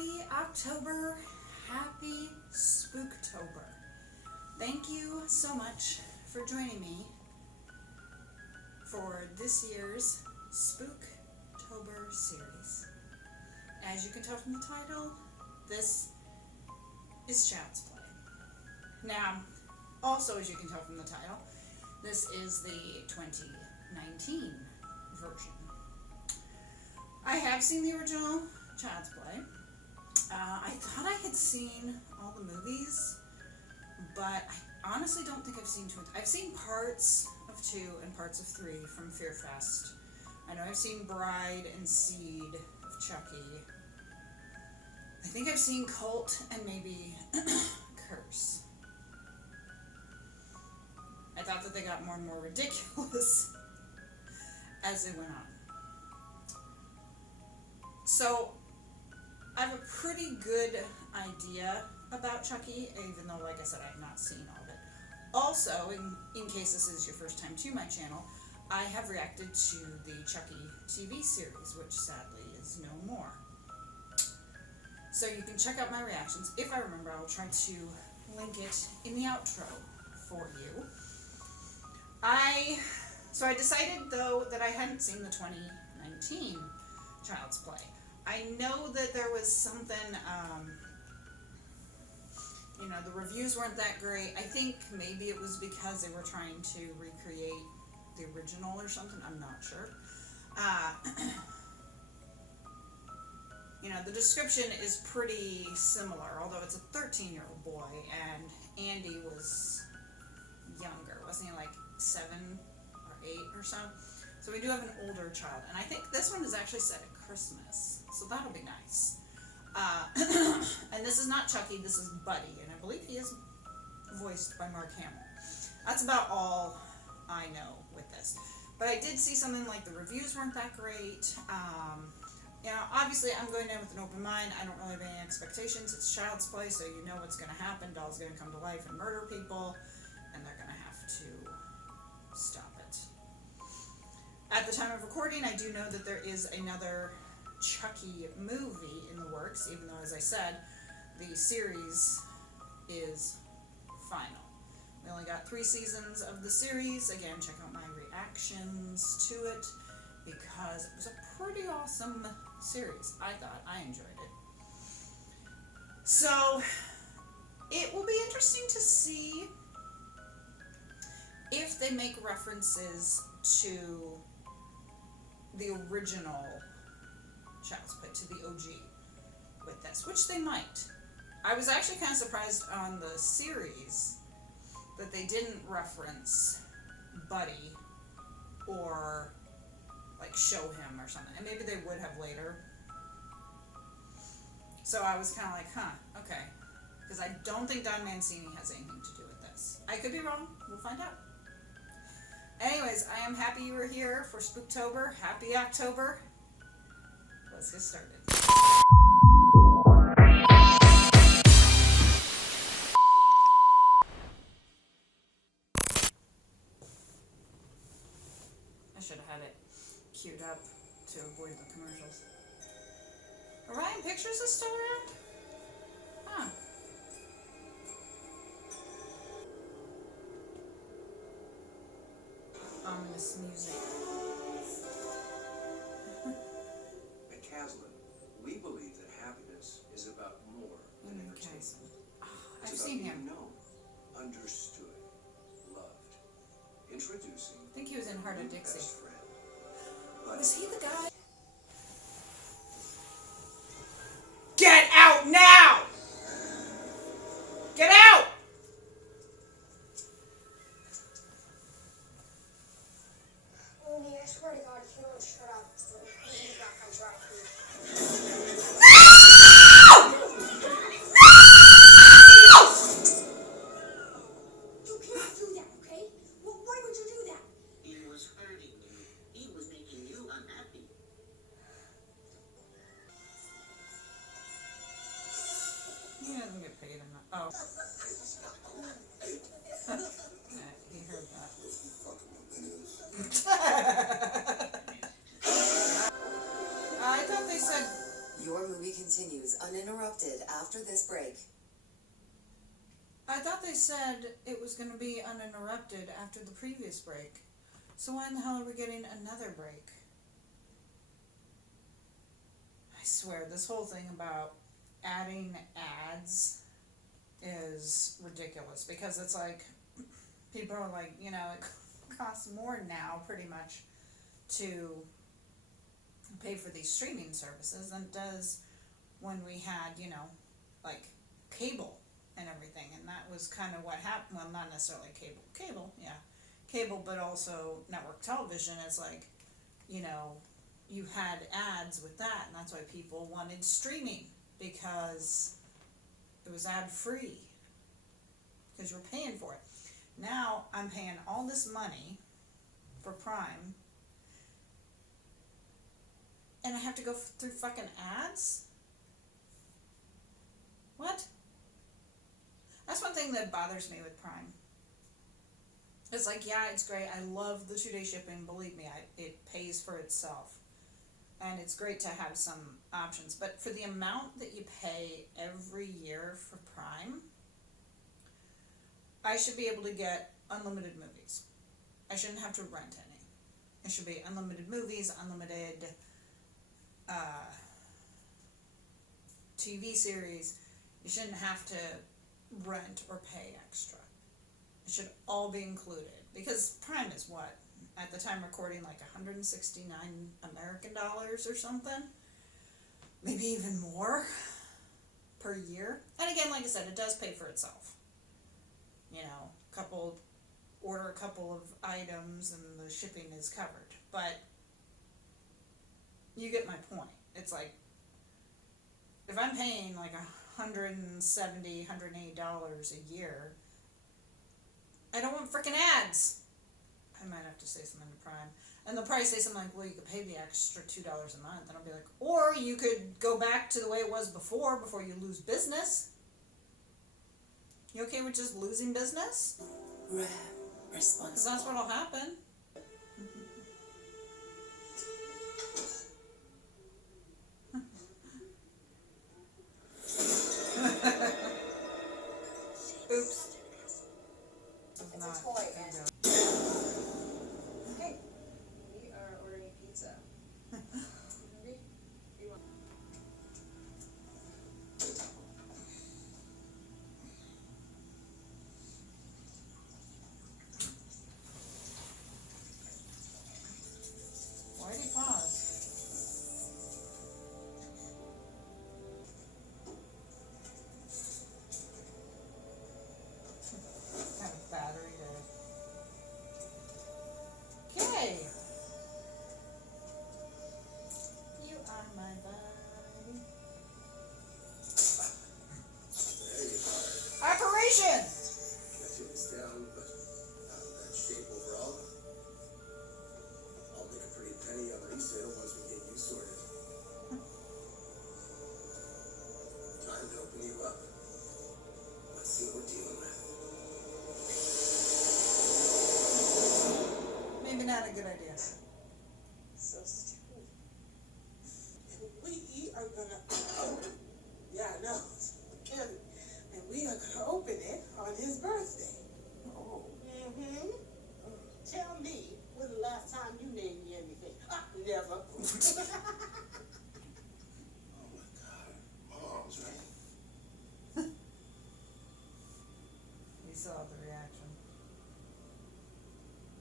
Happy October, happy Spooktober. Thank you so much for joining me for this year's Spooktober Series. As you can tell from the title, this is Child's Play. Now, also as you can tell from the title, this is the 2019 version. I have seen the original Child's Play. I thought I had seen all the movies, but I honestly don't think I've seen 2 and 3. I've seen parts of 2 and parts of 3 from Fear Fest. I know I've seen Bride and Seed of Chucky. I think I've seen Cult and maybe Curse. I thought that they got more and more ridiculous as they went on. So, I have a pretty good idea about Chucky, even though, like I said, I have not seen all of it. Also, in case this is your first time to my channel, I have reacted to the Chucky TV series, which sadly is no more. So you can check out my reactions. If I remember, I'll try to link it in the outro for you. So I decided, though, that I hadn't seen the 2019 Child's Play. I know that there was something, the reviews weren't that great. I think maybe it was because they were trying to recreate the original or something. I'm not sure. The description is pretty similar, although it's a 13-year-old boy, and Andy was younger. Wasn't he like 7 or 8 or so? So we do have an older child, and I think this one is actually set at Christmas, so that'll be nice. And this is not Chucky, this is Buddy, and I believe he is voiced by Mark Hamill. That's about all I know with this. But I did see something like the reviews weren't that great. Obviously I'm going in with an open mind. I don't really have any expectations. It's Child's Play, so you know what's going to happen. Doll's going to come to life and murder people, and they're going to have to stop it. At the time of recording, I do know that there is another Chucky movie in the works, even though, as I said, the series is final. We only got 3 seasons of the series. Again, check out my reactions to it, because it was a pretty awesome series. I thought I enjoyed it. So, it will be interesting to see if they make references to the original Child's Play, to the OG with this, which they might. I was actually kind of surprised on the series that they didn't reference Buddy or like show him or something, and maybe they would have later. So I was kind of like, okay, because I don't think Don Mancini has anything to do with this. I could be wrong. We'll find out. Anyways, I am happy you were here for Spooktober. Happy October. Let's get started. I should have had it queued up to avoid the commercials. Orion Pictures is still around? Huh. Ominous music. At Caslin, we believe that happiness is about more than entertainment. I've seen him. Known, understood, loved. Introducing. I think he was in Heart of Dixie. Best friend. But was he the guy? Get out now! Get out! Only I swear to God, if you don't shut up, I'll eat you back on dry food. You can't do that, okay? Well, why would you do that? He was hurting you. He was making you unhappy. He doesn't get paid enough. Oh. He heard that. I thought they said Your movie continues uninterrupted after this break. I thought they said it was going to be uninterrupted after the previous break. So why in the hell are we getting another break? I swear, this whole thing about adding ads is ridiculous, because it's like, people are like, you know, it costs more now pretty much to pay for these streaming services than it does when we had, you know, like cable and everything. And that was kind of what happened. Well, not necessarily cable, but also network television. Is like, you know, you had ads with that, and that's why people wanted streaming, because it was ad free, because you're paying for it. Now I'm paying all this money for Prime, and I have to go through fucking ads? What? That's one thing that bothers me with Prime. It's like, yeah, it's great. I love the 2-day shipping. Believe me, it pays for itself. And it's great to have some options. But for the amount that you pay every year for Prime, I should be able to get unlimited movies. I shouldn't have to rent any. It should be unlimited movies, unlimited TV series. You shouldn't have to rent or pay extra. It should all be included, because Prime is what, at the time recording, like $169 American dollars or something, maybe even more per year. And again, like I said, it does pay for itself. You know, order a couple of items and the shipping is covered. But you get my point. It's like, if I'm paying like $170, $180 a year, I don't want freaking ads. I might have to say something to Prime. And they'll probably say something like, well, you could pay the extra $2 a month. And I'll be like, or you could go back to the way it was before you lose business. You okay with just losing business? Responsible. Because that's what'll happen. Oops. It's a toy, and hey, we are ordering pizza. Hungry? You want- Why did he pause? Kind of battery there. Okay. You are my buddy. There you are. Operation! Got you this down, but not in bad shape overall. I'll make a pretty penny on resale once we get you sorted. Time to open you up. Let's see what we're dealing with. Maybe not a good idea. So stupid. We are gonna, yeah, I know, and we are gonna open it on his birthday. Oh. Mm-hmm. Tell me, when the last time you named me anything? Never. Oh my god. Mom's right. You saw the reaction.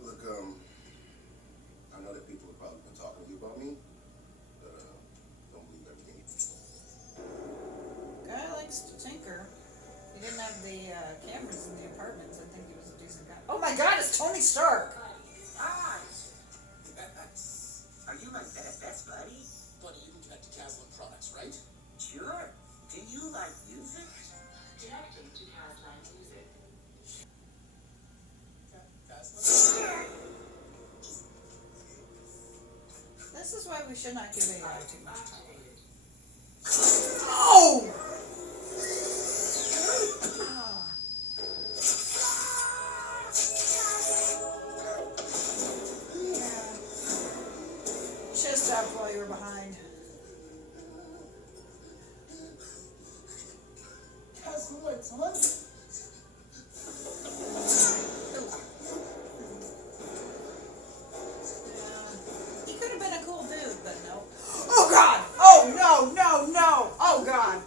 Look, I know that people have probably been talking to you about me, but don't believe everything. Guy likes to tinker. He didn't have the cameras in the apartments. I think he was a decent guy. Oh my god, it's Tony Stark! Hi. Are you my best buddy? Buddy, you can connect to Caslin products, right? Sure. Do you like music? Connecting to Caroline Music. Caslin? This is why we should not give AI too much time. Activated. Oh! Yeah. Should have stopped while you were behind. son. He could have been a cool dude, but no. Oh God! Oh no! No! No! Oh God!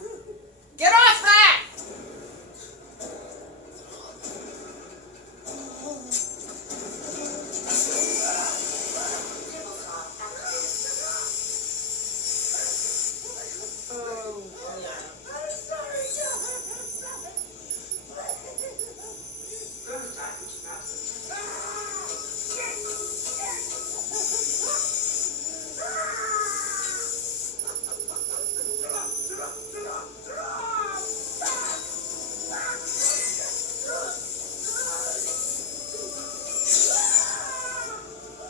Get off that! Oh yeah. I'm sorry, John. I'm sorry.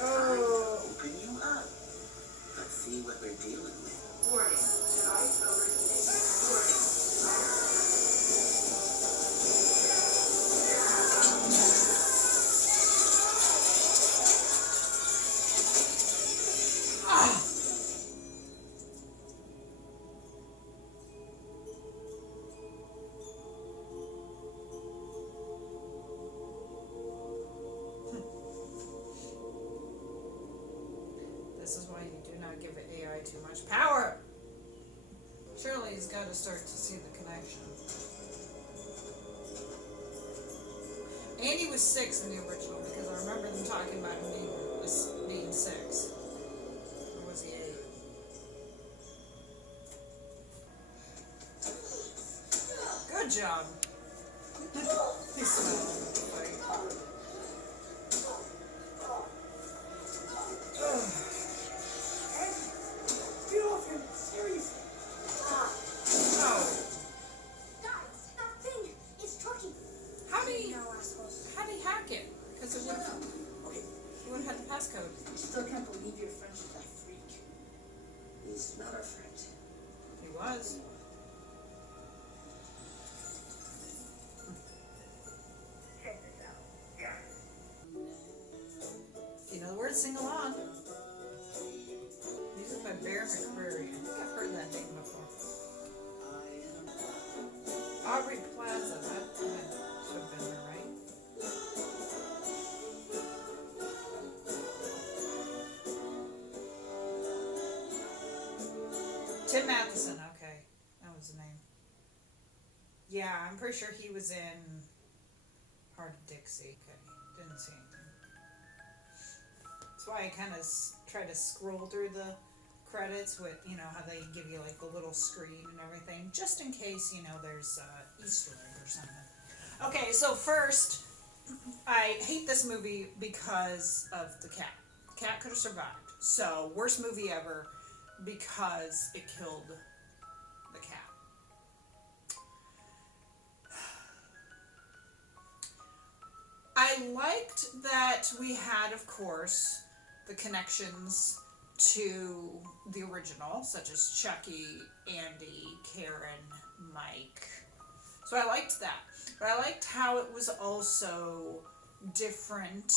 Oh. Open you up. Let's see what we're dealing with. Warning. Device overheating. Warning. Ah. This is why you do not give AI too much power. Surely he's got to start to see the connection. Andy was 6 in the original because I remember them talking about him being 6. Or was he 8? Good job. He smelled the fight. Get off him. Seriously. Oh, Guys, that thing is talking. how did he No, assholes. hack it? Because it would Okay. he would have had the passcode. I still can't believe you're friends with that freak. He's not our friend. He was. If you know the words, sing along. Music by Bear McCreary. I think I've heard that name before. Aubrey Plaza. That should have been her, right? Tim Matheson. Okay, that was the name. Yeah, I'm pretty sure he was in Heart of Dixie. Okay, didn't see anything. That's why I kind of try to scroll through the credits with, you know, how they give you like the little screen and everything, just in case, you know, there's Easter egg or something. Okay, so first, I hate this movie because of the cat. The cat could have survived. So, worst movie ever because it killed the cat. I liked that we had, of course, the connections to the original, such as Chucky, Andy, Karen, Mike. So I liked that. But I liked how it was also different,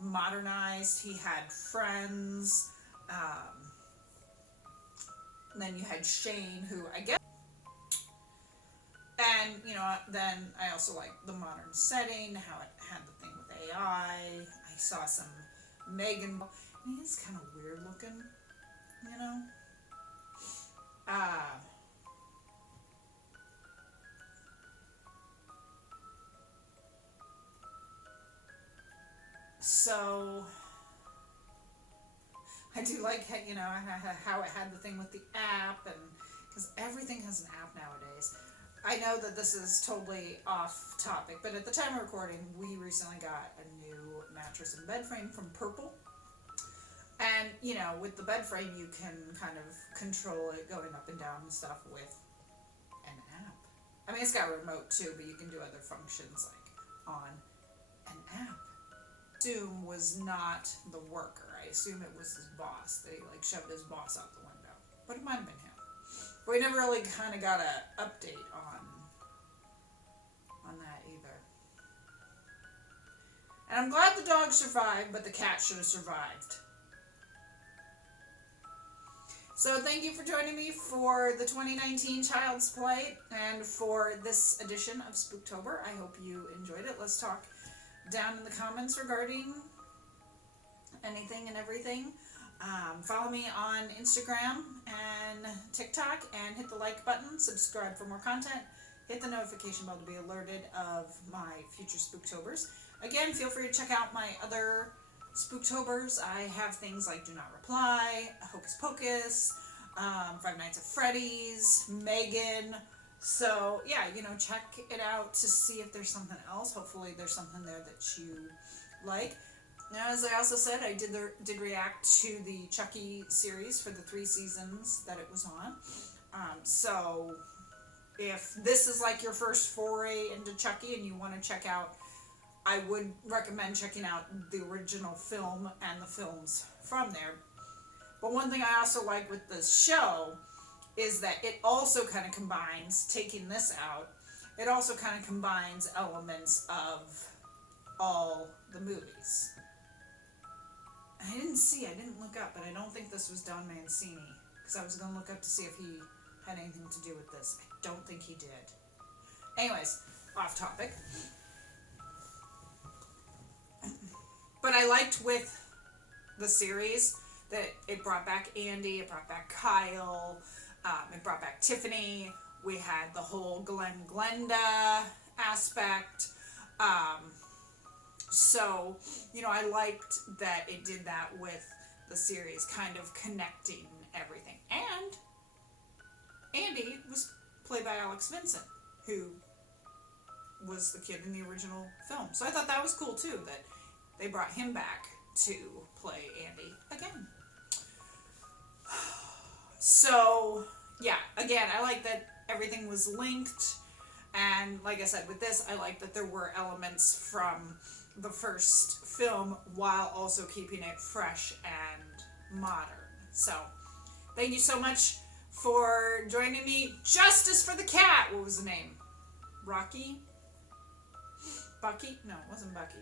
modernized. He had friends. And then you had Shane, who I guess. And, you know, then I also liked the modern setting, how it had the thing with AI. I saw some Megan. He is kind of weird looking, you know. So I do like how, you know, how it had the thing with the app, and because everything has an app nowadays. I know that this is totally off topic, but at the time of recording, we recently got a new mattress and bed frame from Purple. And, you know, with the bed frame, you can kind of control it going up and down and stuff with an app. I mean, it's got a remote too, but you can do other functions like on an app. Assume was not the worker. I assume it was his boss. They like shoved his boss out the window, but it might have been him. But we never really kind of got an update on that either. And I'm glad the dog survived, but the cat should have survived. So thank you for joining me for the 2019 Child's Play and for this edition of Spooktober. I hope you enjoyed it. Let's talk down in the comments regarding anything and everything. Follow me on Instagram and TikTok and hit the like button. Subscribe for more content. Hit the notification bell to be alerted of my future Spooktobers. Again, feel free to check out my other Spooktobers. I have things like Do Not Reply, Hocus Pocus, Five Nights at Freddy's, Megan. So yeah, check it out to see if there's something else. Hopefully there's something there that you like. Now, as I also said, I did react to the Chucky series for the 3 seasons that it was on. So if this is like your first foray into Chucky and you want to check out, I would recommend checking out the original film and the films from there. But one thing I also like with this show is that it also kind of combines, taking this out, it also kind of combines elements of all the movies. I didn't look up, but I don't think this was Don Mancini, because I was going to look up to see if he had anything to do with this. I don't think he did. Anyways, off topic. But I liked with the series that it brought back Andy, it brought back Kyle, it brought back Tiffany. We had the whole Glenda aspect. So, I liked that it did that with the series, kind of connecting everything. And Andy was played by Alex Vincent, who was the kid in the original film. So I thought that was cool too, that they brought him back to play Andy again. So, yeah, again, I like that everything was linked. And like I said, with this, I like that there were elements from the first film while also keeping it fresh and modern. So, thank you so much for joining me. Justice for the cat! What was the name? Rocky? Bucky? No, it wasn't Bucky.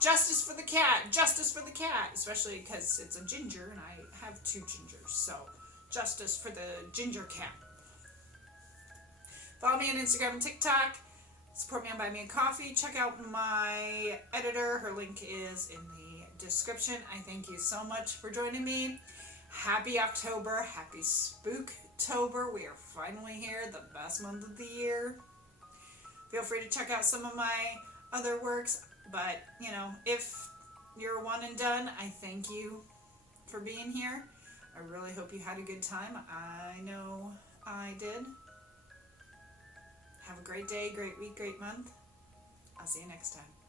Justice for the cat! Justice for the cat! Especially because it's a ginger and I have 2 gingers. So, justice for the ginger cat. Follow me on Instagram and TikTok. Support me on Buy Me a Coffee. Check out my editor. Her link is in the description. I thank you so much for joining me. Happy October. Happy Spooktober. We are finally here. The best month of the year. Feel free to check out some of my other works. But, if you're one and done, I thank you for being here. I really hope you had a good time. I know I did. Have a great day, great week, great month. I'll see you next time.